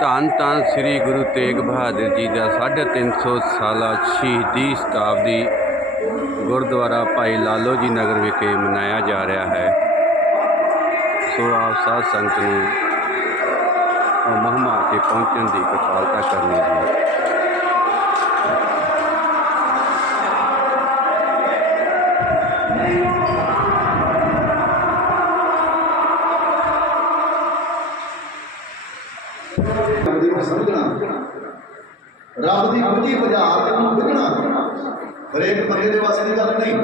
ਧੰਨ ਧੰਨ ਸ੍ਰੀ ਗੁਰੂ ਤੇਗ ਬਹਾਦਰ ਜੀ ਦਾ 350 ਸਾਲਾ ਸ਼ਹੀਦੀ ਸ਼ਤਾਬਦੀ ਗੁਰਦੁਆਰਾ ਭਾਈ ਲਾਲੋ ਜੀ ਨਗਰ ਵਿਖੇ ਮਨਾਇਆ ਜਾ ਰਿਹਾ ਹੈ। ਸੋ ਆਪ ਸਾਧ ਸੰਗਤ ਨੂੰ ਮਹਮਾ ਕੇ ਪਹੁੰਚਣ ਦੀ ਕਿਰਪਾਲਤਾ ਕਰਨੀ ਜੀ ਰੱਬ ਦੀ ਸਮਝਣਾ। ਰੱਬ ਦੀ ਬੁੱਝੀ ਬੁਝਾਰ ਤੇ ਉਹਨੂੰ ਬੁੱਝਣਾ ਹਰੇਕ ਬੰਦੇ ਦੇ ਵਾਸਤੇ ਦੀ ਗੱਲ ਨਹੀਂ।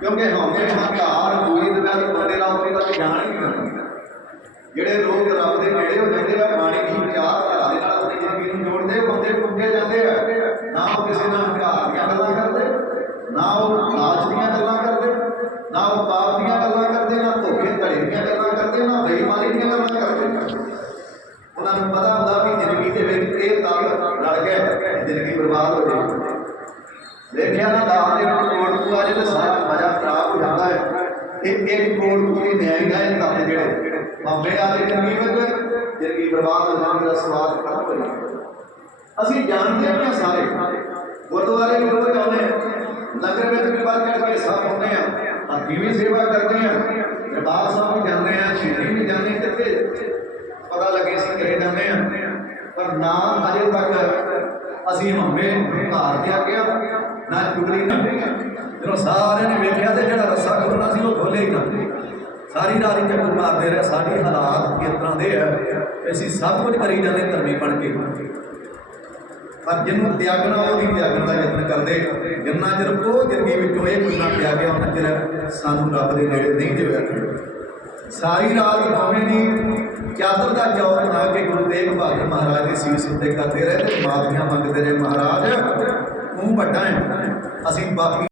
ਕਿਉਂਕਿ ਹਉਮੈ ਹੰਕਾਰ ਹੋਈ ਦੇ ਵਿੱਚ ਬੰਦੇ ਦਾ ਉਹਦੀ ਗੱਲ ਜਾਣ ਹੀ ਨਹੀਂ ਕਰਦਾ ਜਿਹੜੇ ਲੋਕ ਰੱਬ ਦੇ ਨੇੜੇ ਹੋ ਜਾਂਦੇ ਆ, ਬਾਣੀ ਦੀ ਵਿਚਾਰ ਧਾਰਾ ਦੇ ਨਾਲ ਆਪਣੀ ਜ਼ਿੰਦਗੀ ਨੂੰ ਜੋੜਦੇ ਉਹ ਬੰਦੇ ਟੁੱਟੇ ਜਾਂਦੇ ਆ। ਨਾ ਉਹ ਕਿਸੇ ਨਾਲ ਹੰਕਾਰ ਦੀਆਂ ਗੱਲਾਂ ਕਰਦੇ, ਨਾ ਉਹ ਲਾਲਚ ਦੀਆਂ ਗੱਲਾਂ ਕਰਦੇ, ਨਾ ਉਹ ਪਾਪ ਦੀਆਂ ਗੱਲਾਂ ਕਰਦੇ, ਨਾ ਧੋਖੇ ਧੜੇ ਦੀਆਂ ਗੱਲਾਂ ਕਰਦੇ, ਨਾ ਬੇਈਮਾਨੀ ਦੀਆਂ ਗੱਲਾਂ ਕਰਦੇ। ਉਹਨਾਂ ਨੂੰ ਪਤਾ ਹੁੰਦਾ ਵੀ ਜ਼ਿੰਦਗੀ ਦੇ ਵਿੱਚ ਇਹ ਤਾਕਤ ਰਲ ਗਿਆ ਜ਼ਿੰਦਗੀ ਬਰਬਾਦ ਹੋ ਜਾਏਗੀ ਦੇਖਿਆ ਨਾ ਦਾਲ ਦੇ ਵਿੱਚ ਕੋੜ ਆ ਜੇ ਸਾਰਾ ਮਜ਼ਾ ਖਰਾਬ ਹੋ ਜਾਂਦਾ ਹੈ। ਇਹ ਇੱਕ ਕੋੜ ਪੂ ਦੀ ਨਿਆਇਗਾ ਇਹ ਜਿਹੜੇ ਮਾਮੇ ਆ ਦੀ ਜ਼ਿੰਦਗੀ ਵਿੱਚ ਜ਼ਿੰਦਗੀ ਬਰਬਾਦ ਹੋ ਜਾਣ ਦਾ ਸਵਾਦ ਖਤਮ ਹੋ ਜਾਂਦਾ ਅਸੀਂ ਜਾਣਦੇ ਹਾਂ ਸਾਰੇ ਗੁਰਦੁਆਰੇ ਵੀ ਰੋਜ਼ ਆਉਂਦੇ ਨਗਰ ਵਿੱਚ ਵੀ ਬਾਅਦ ਕਰਕੇ ਸਭ ਹੁੰਦੇ ਆ। ਅਸੀਂ ਵੀ ਸੇਵਾ ਕਰਦੇ ਆ। ਦਰਬਾਰ ਸਾਹਿਬ ਵੀ ਜਾਂਦੇ ਆ ਸ਼ਹੀਦੀ ਵੀ ਜਾਂਦੇ ਕਿੱਥੇ ਪਤਾ ਲੱਗੇ ਸੀ ਕਰੇ ਜਾਂਦੇ ਆ ਪਰ ਨਾ ਅਜੇ ਤੱਕ ਅਸੀਂ ਹਮੇ ਘਰ ਤੇ ਗਿਆ ਨਾ ਚੁਗਲੀ ਨਾ ਜਦੋਂ ਸਾਰਿਆਂ ਨੇ ਵੇਖਿਆ ਤੇ ਜਿਹੜਾ ਰੱਸਾ ਖੋਲਣਾ ਸੀ ਉਹ ਖੋਲੇ ਹੀ ਨਾ। ਸਾਰੀ ਰਾਤ ਹੀ ਚੱਕਰ ਮਾਰਦੇ ਰਹੇ, ਸਾਡੇ ਹਾਲਾਤ ਇਸ ਤਰ੍ਹਾਂ ਦੇ ਆ ਅਸੀਂ ਸਭ ਕੁਝ ਕਰੀ ਜਾਂਦੇ, ਧਰਮੀ ਬਣ ਕੇ। ਪਰ ਜਿਹਨੂੰ ਤਿਆਗਣਾ, ਉਹਦੀ ਤਿਆਗਣ ਦਾ ਯਤਨ ਕਰਦੇ ਜਿੰਨਾ ਚਿਰ ਉਹ ਜ਼ਿੰਦਗੀ ਵਿੱਚੋਂ ਇਹ ਪੁੱਛਣਾ ਪਿਆ ਗਿਆ ਉਹਨਾਂ ਚਿਰ ਸਾਨੂੰ ਰੱਬ ਦੇ ਨੇੜੇ ਨਹੀਂ ਜਿਵੇਂ ਸਾਰੀ ਰਾਤ ਬਾਵੇਂ ਦੀ ਚਾਦਰ ਦਾ ਚੌਰ ਬਣਾ ਕੇ ਗੁਰੂ ਤੇਗ ਬਹਾਦਰ ਮਹਾਰਾਜ ਦੇ ਸੀਸ ਉੱਤੇ ਕਰਦੇ ਰਹੇ ਤੇ ਮਾਫੀਆਂ ਮੰਗਦੇ ਰਹੇ ਮਹਾਰਾਜ, ਤੂੰ ਵੱਡਾ ਹੈ। ਅਸੀਂ ਬਾਕੀ